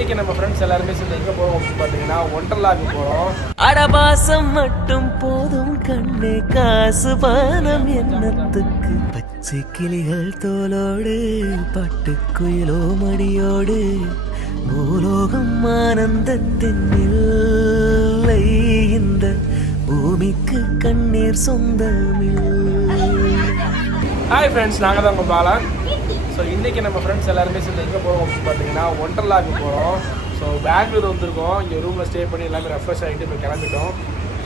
இன்னைக்கு நம்ம ஃப்ரெண்ட்ஸ் எல்லாருமே சேர்ந்து எங்கே போகிறோம் அப்படின்னு பார்த்தீங்கன்னா ஒண்டர்லாக்கு போகிறோம். அடபாசம் மட்டும் போதும் கண்ணே, காசு பானம் எண்ணத்துக்கு. பச்சை கிளிகள் தோலோடு பட்டுக்குயிலோ மடியோடு பூலோகம் ஆனந்தத்தின் இல்லை, இந்த பூமிக்கு கண்ணீர் சொந்தமில்லை. ஹாய் ஃப்ரெண்ட்ஸ், நாங்கள் தான் உங்கள் பாலன். ஸோ இன்றைக்கி நம்ம ஃப்ரெண்ட்ஸ் எல்லாருமே சேர்ந்து எங்கே போகிறோம் அப்படின்னு பார்த்தீங்கன்னா ஒண்டர்லாக்கு போகிறோம். ஸோ பெங்களூர் வந்திருக்கோம். இங்கே ரூமில் ஸ்டே பண்ணி எல்லாமே ரெஃப்ரெஷ் ஆகிட்டு இப்போ கிளம்பிட்டோம்.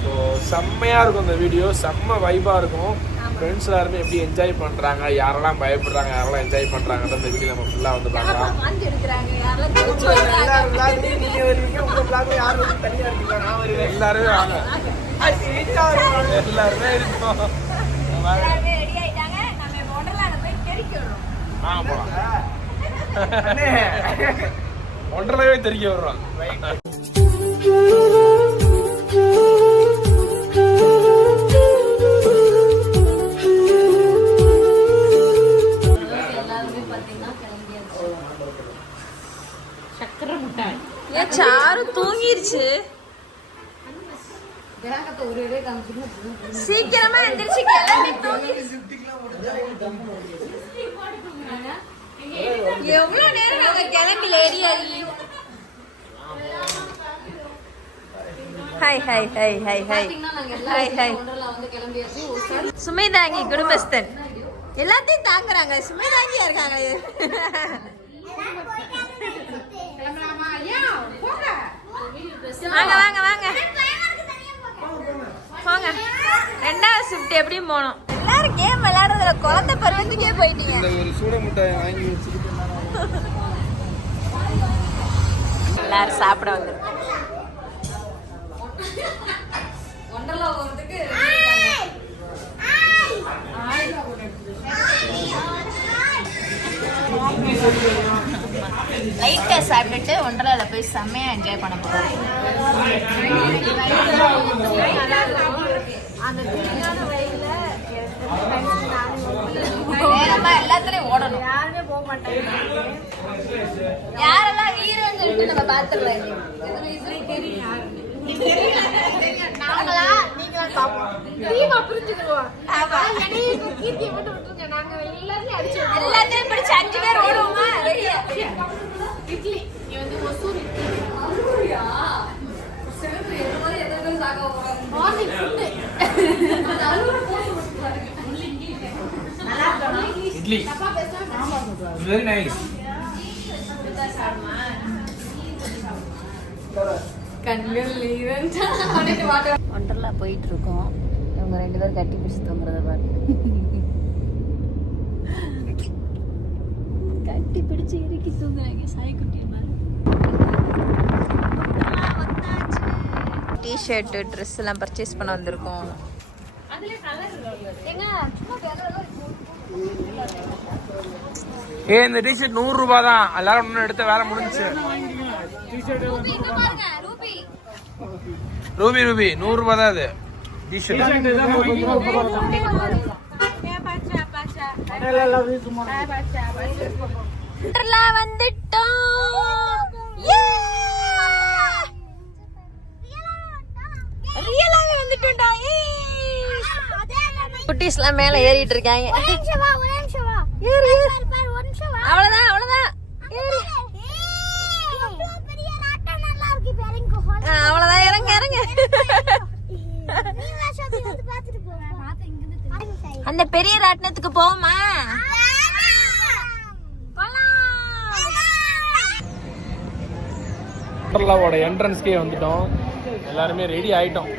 ஸோ செம்மையாக இருக்கும் இந்த வீடியோ, செம்ம வைபாக இருக்கும். ஃப்ரெண்ட்ஸ் எல்லாருமே எப்படி என்ஜாய் பண்ணுறாங்க, யாரெல்லாம் பயப்படுறாங்க, யாரெல்லாம் என்ஜாய் பண்ணுறாங்கன்ற இந்த வீடியோ நம்ம ஃபுல்லாக வந்து பார்க்கலாம். எல்லாருமே வாங்க, எல்லாருமே இருக்கோம். ஒன்றரை தெரிக்க விடுறோம். சாரு தூங்கிருச்சு. சீக்கிரமா எந்திரிச்சு கிளம்பி தூங்கிருச்சு. எவ்வளவு நேரம் நாங்க கிளம்பி லேடி ஆகி. Hi hi hi hi hi hi hi. சுமைதாங்கி குடும்பஸ்தன் எல்லாத்தையும் தாங்குறாங்க. சுமைதாங்கியா இருக்காங்க. வாங்க வாங்க வாங்க போங்க. ரெண்டாவது ஷிஃப்ட் எப்படியும் போனோம். எல்லாரும் கேம் விளையாடுறதுல குழந்தை பருவத்துக்கே போயிட்டீங்க. ஒரு சூட முட்டாய் வாங்கி வச்சுக்கிட்டு எல்லாரும் சாப்பிட வந்து லைட்டா சாப்பிட்டுட்டு ஒண்டர்லால போய் செம்மையா என்ஜாய் பண்ண போறோம். எல்லாத்துலயும் ஓடணும். யாருமே போக மாட்டாங்க. யாரெல்லாம் வீரன்னு சொல்லிட்டு நம்ம பாத்துடுறோம். எல்லாத்தையும் பிடிச்சு 5 பேர் ஓடுவோமா? Idli idli very nice. ஒண்டர்லா போயிட்டு இருக்கோம். இவங்க 2 பேரும் கட்டி பிடிச்சு தூங்குறத பாரு. கட்டி பிடிச்சு இறுக்கி தூங்குறாங்க. சாய்க்குட்டியை பாரு. டிஷர்ட் ட்ரெஸ் எல்லாம் பர்ச்சேஸ் பண்ண வந்திருக்கோம். இந்த டிஷர்ட் 100 ரூபாய் தான். எல்லாரும் ஒண்ணு எடுத்த வேலை முடிஞ்சுச்சு. ரூபி ரூபி 100 ரூபாய் தான் அது டிஷர்ட். வந்துட்டோம். குட்டீஸ்லாம் மேல ஏறிட்டு இருக்காங்க. அவ்வளவுதான் அவ்வளவுதான் அவ்வளவுதான். இறங்க இறங்க. அந்த பெரிய ராட்டினத்துக்கு போமா? ஒண்டர்லாவோட என்ட்ரன்ஸ்க்கே வந்துட்டோம். எல்லாருமே ரெடி ஆயிட்டோம்.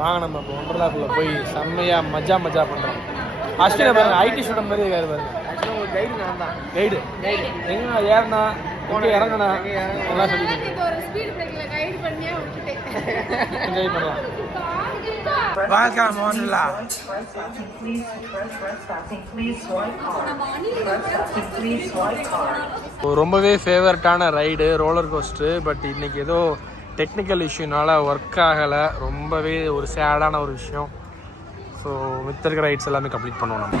வாங்க நம்ம இப்போ ஒண்டர்லாக்குள்ள போய் செம்மையா மஜா பண்றோம். அஸ்வினை பாருங்க, ஐடி ஸ்டூடெண்ட் மாதிரி இருக்காரு பாருங்க. ஒரு கைடு நான் தான். கைடு எங்க ஏறனா எங்க இறங்கனா எல்லாம் சொல்லி என்ஜாய் பண்ணலாம். ரொம்பவே ஃபேவரட்டான ரைடு ரோலர் கோஸ்டர். பட் இன்னைக்கு ஏதோ டெக்னிக்கல் இஷ்யூனால ஒர்க் ஆகலை. ரொம்பவே ஒரு சேடான ஒரு விஷயம். ஸோ மித்த இருக்கிற ரைட்ஸ் எல்லாமே கம்ப்ளீட் பண்ணுவோம் நம்ம.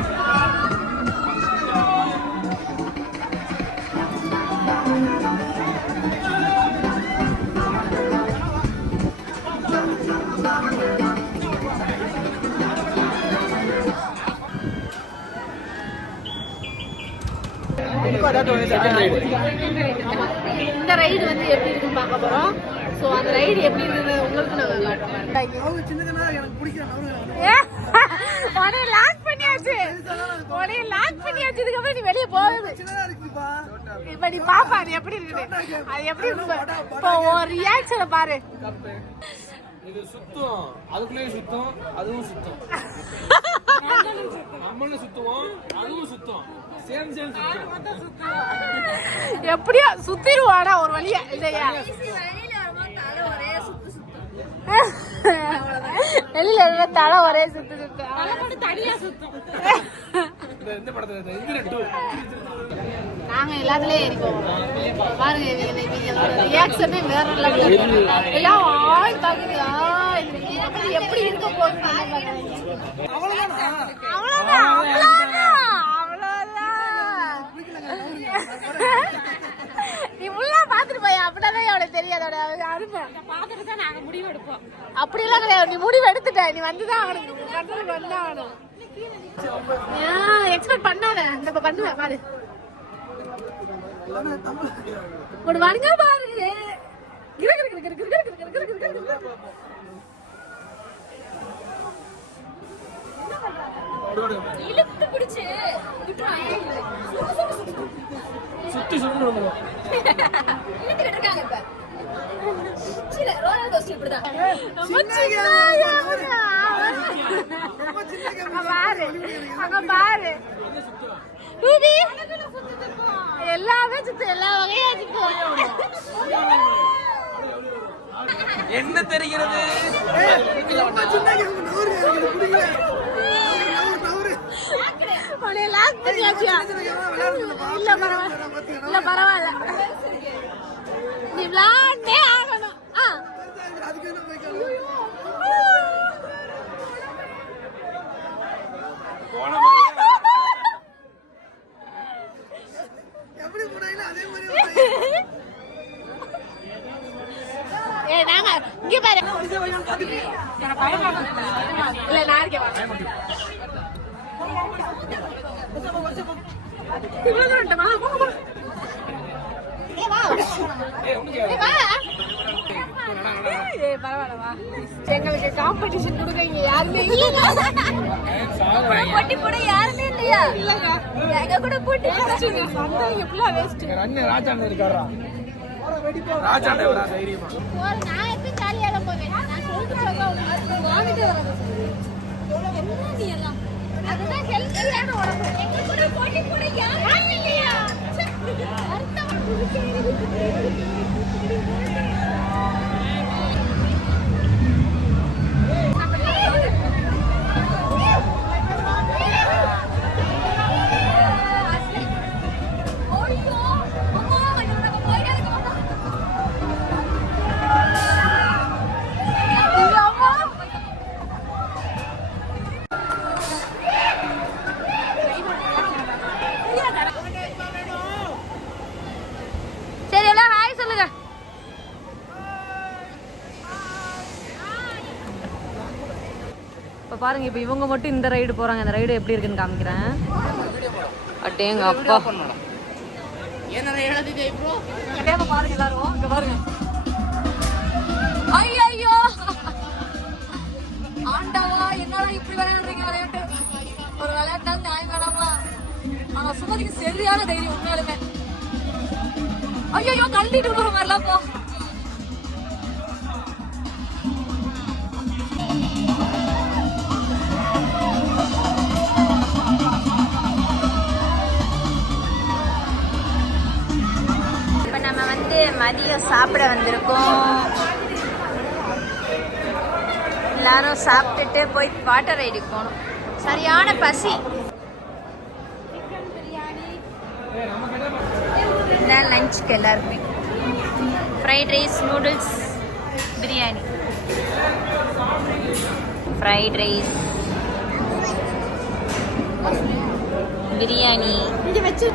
இந்த ரைடு வந்து எப்படி இருக்குன்னு பார்க்க போறோம். ஸோ அந்த ரைடு எப்படி இருக்குது உங்களுக்கு நாங்கள் உடனே லாக் பண்ணியாச்சு. உடனே லாக் பண்ணியாச்சு. இதுக்கப்புறம் நீ வெளியே போகுது. இப்ப நீ பாப்பா அது எப்படி இருக்குது. அது எப்படி இருக்கு இப்போ ஒரு ரியாக்ஷனை பாரு. இது சுத்தம், அதுக்குள்ளே சுத்தம், அதுவும் சுத்தம். நம்மளும் சுத்துவோம், அதுவும் சுத்தம். சேம் சுத்தம். எப்படியோ சுத்திடுவானா ஒரு வழியா இல்லையா? வெளியில இருந்த தலை ஒரே சுத்து சுத்து தனியா சுத்தும். இந்த படத்துல இந்த 2 நாங்க எல்லாத்துலயும் ஏறிப்போம். பாருங்க ரியாக்ஷனே வேற லெவல்ல. எல்லாம் ஆய் பாக்குது. எப்படி இருக்க போகுது. நீ முள்ளா பாத்துட்டு போய் அப்படிதான் அவனுக்கு தெரியாதோட அருமை பாத்துட்டு தான் நாங்க முடிவு எடுப்போம். அப்படி எல்லாம் கிடையாது. நீ முடிவு எடுத்துட்ட. நீ வந்துதான் அவனுக்கு கண்ட்ரோல் வந்தா அவனும் எக்ஸ்பெக்ட் பண்ணாத. நம்ம பண்ணுவேன் பாரு. ஒரு வணங்க பாரு. இழுத்து பிடிச்சு சுத்தி சுத்தி எல்லாமே சுத்து. எல்லா வகையா சுத்தும். என்ன தெரிகிறது? இல்ல பரவாயில்ல. நீ விளையாண்டே ஆகணும். நாங்க இங்க பாரு. இல்ல நான் இருக்கேன். எங்களுக்கு காம்படிஷன் கொடுக்க இங்க யாருமே போட்டி போட யாருமே இல்லையா? எங்க கூட போட்டி எப்படிலாம் வேஸ்ட். ராஜாண்ட இருக்காரா? ராஜாண்ட எவ்வளோ தைரியமா? நான் எப்படி ஜாலியாக போவேன். நான் சொல்லிட்டு வாங்கிட்டு வரேன். என்ன நீ எல்லாம் அதுதான் ஹெல்த்தியான உடம்பு. எங்க கூட போட்டி போட யாருமே இல்லையா? சரி எல்லாம் ஹாய் சொல்லுங்க. இப்போ பாருங்க, இப்போ இவங்க மட்டும் இந்த ரைடு போறாங்க. இந்த ரைடு எப்படி இருக்குன்னு காமிக்கிறேன். அட்டேங்க அப்பா, பாருங்க எல்லாரும் இங்க பாருங்க. ஐயோ ஆண்டவா, என்னடா இப்படி விளையாடுறீங்க விளையாட்டு. ஒரு விளையாட்டு நியாயம் வேணாமா? ஆனா சுமதிக்கு சரியான தைரியம் உண்மையாலுமே. ஐயோ தள்ளிட்டு போற மாதிரிலாம் போ. இப்போ நம்ம வந்து மதியம் சாப்பிட வந்திருக்கோம். எல்லாரும் சாப்பிட்டுட்டு போய் வாட்டர் ரைடுக்கு போகணும். சரியான பசி. இதான் லஞ்சுக்கு எல்லாருக்குமே. Fried rice, noodles, biryani. Fried rice, biryani இங்கே வச்சு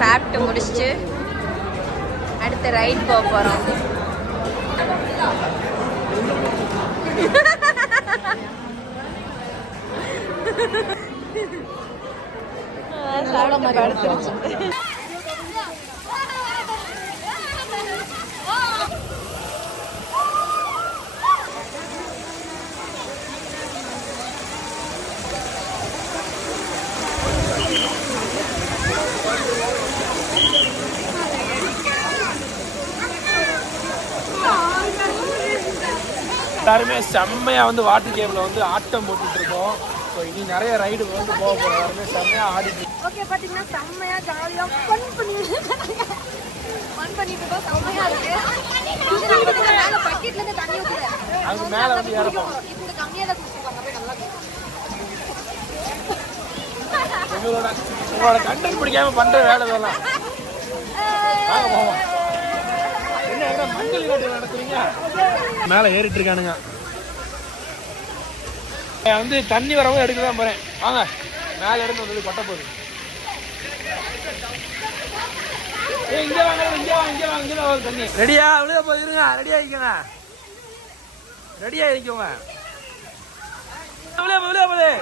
சாப்பிட்டு முடிச்சுட்டு அடுத்த ரைட் போக போகிறோம். எல்லாருமே செம்மையா வந்து வாட்டர் கேம்ல வந்து ஆட்டம் போட்டுட்டு இருக்கோம். ஸோ இனி நிறைய ரைடு வந்து போக போகிறோம். எல்லாருமே செம்மையா ஆடிட்டு ஓகே பாத்தீங்கன்னா செம்மையா ஜாலியா ஃபன் பண்ணிட்டு இருக்கோம். செம்மையா இருக்கு. இது நம்ம மேல பக்கெட்ல இருந்து தண்ணி ஊத்துறேன். அங்க மேல வந்து ஏறணும். இது கம்மியா தான் குடிச்சுப்பாங்க போய் நல்லா உங்களோட கண்டென்ட் பிடிக்காம பண்ற வேலை இதெல்லாம். வாங்க போவோம். என்ன மஞ்சள் நீராட்டு நடத்துறீங்க? மேல ஏறிட்டு இருக்கானுங்க. வந்து தண்ணி வரவும் எடுக்க தான் போறேன். வாங்க மேல இருந்து வந்து கொட்ட போகுது. இங்க வாங்க இங்க வாங்க இங்க வாங்க இங்க வாங்க தண்ணி. ரெடியா? விழுக போயிருங்க. ரெடியா ஆயிக்கோங்க. ரெடியா ஆயிக்கோங்க. விழுக விழுக போகுது.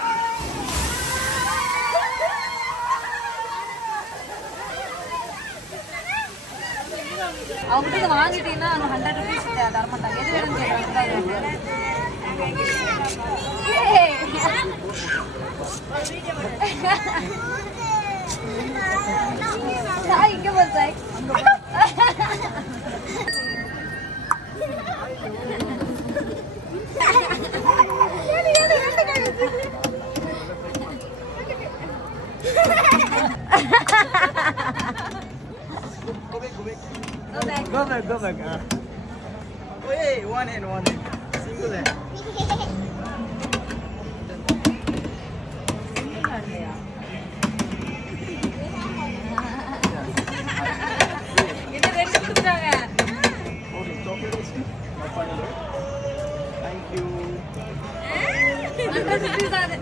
அவங்ககிட்ட வாங்கிட்டீங்கன்னா அவங்க 100 rupees தர மாட்டாங்க. எது வேணும்னு கேட்குறாங்க. இங்க பாரு. Go back. Hey, one hand. Single hand. இது ரெண்டு கொடுத்தாங்க. Okay, chocolate is Thank you. 100 rupees ஆகுது.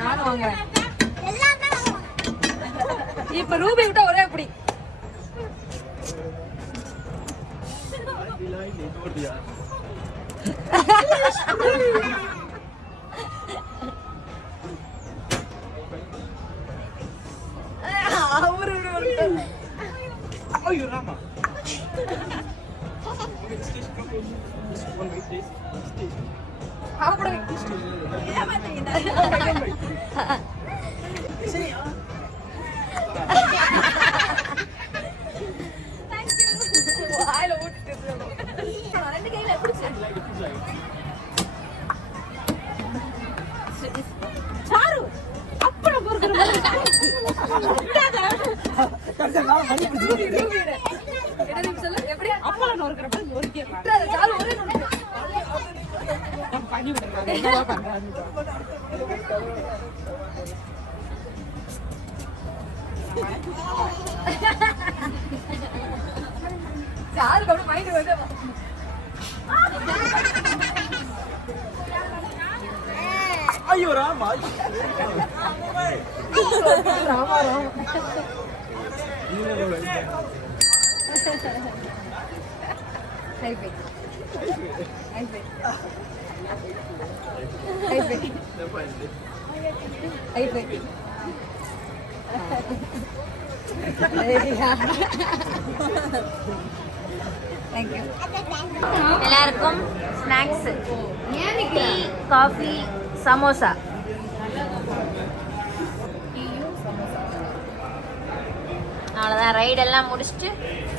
நானும் வாங்குறேன். இப்ப ரூபி விட்டா ஒரே அப்படி Ayuh, Rama. Ayuh, Rama. எல்லாருக்கும் ஸ்நாக்ஸ், டீ, காஃபி, சமோசா. அவ்வளோதான், ரைடெல்லாம் முடிச்சுட்டு